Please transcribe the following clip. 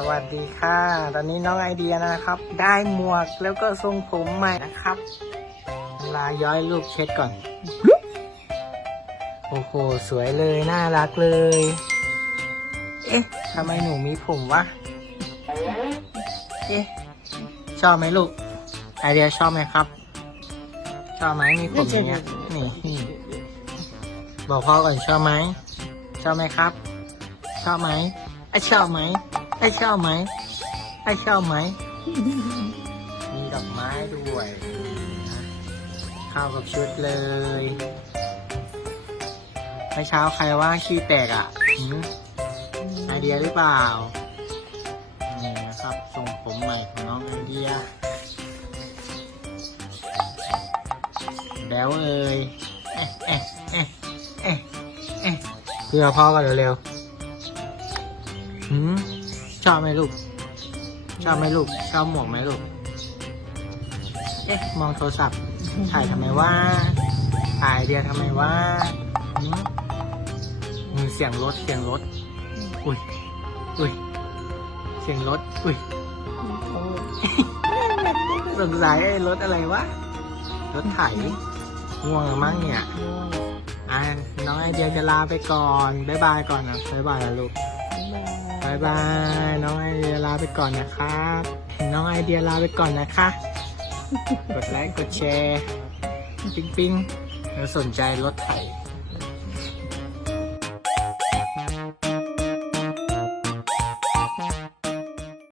สวัสดีค่ะ ตอนนี้น้องไอเดียนะครับ ได้หมวกแล้วก็ทรงผมใหม่นะครับ ลาย้อยลูกเช็ดก่อน โอ้โห สวยเลย น่ารักเลย เอ๊ะทำไมหนูมีผมวะ เอ๊ะ ชอบไหมลูก ไอเดียชอบไหมครับ ชอบไหมมีผมอย่างเงี้ยนี่นี่ บอกพ่อก่อนชอบไหม ชอบไหมครับ ชอบไหมไอชอบไหม ไอชอบไหมไอชอบไหม มีดอกไม้ด้วย เข้ากับชุดเลยเมื่อเช้าใครว่าขี้แตกอะหืมไอเดียหรือเปล่า นี่นะครับทรงผมใหม่ของน้องไอเดียแบวเอ่ยเอ๊ะเอ๊ะเอ๊ะเอ๊ะเอ๊ะเพื่อพ่อกันเร็วๆหืม ชอบไหมลูก ชอบไหมลูก ชอบหมวกไหมลูก เอ๊ะ มองโทรศัพท์ ถ่ายทำไมว่า ถ่ายไอเดียทำไมว่าหืมมีเสียงรถ เสียงรถ อุ้ย อุ้ย เสียงรถ อุ้ยสงสัยไอ้รถอะไรวะ รถไถง่วงมั้งเนี่ยอะน้องไอเดียจะลาไปก่อน บ๊ายบายก่อนนะบ๊ายบายนะลูก บ๊ายบาย บายๆน้องไอเดียลาไปก่อนนะครับน้องไอเดียลาไปก่อนนะคะ กดไลค์ กดแชร์ ปิ๊งปิ๊งแล้วสนใจรถไถ